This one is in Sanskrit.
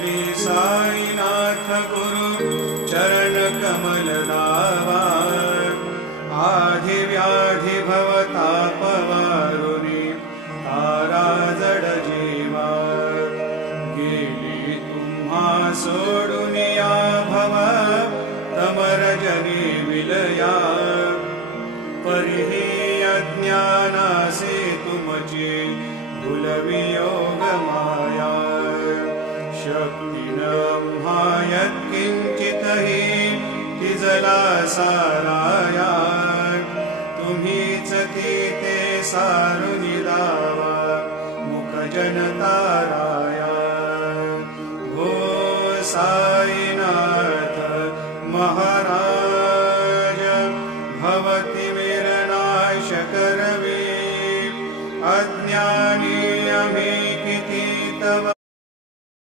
श्री साईनाथ गुरु चरण कमल लावा आधी व्याधी भवतापवारुनी तारा जड जीवा गेली तुम्हा सोडून या भव तमरजनी विलया परिही अज्ञानासे तुमची भुलवियोग माया शक्ती न यत्किंचितहि तिजला साराया तुम्हीच ती ते सारुनी दावा मुख जनताराया हो साईनाथ महा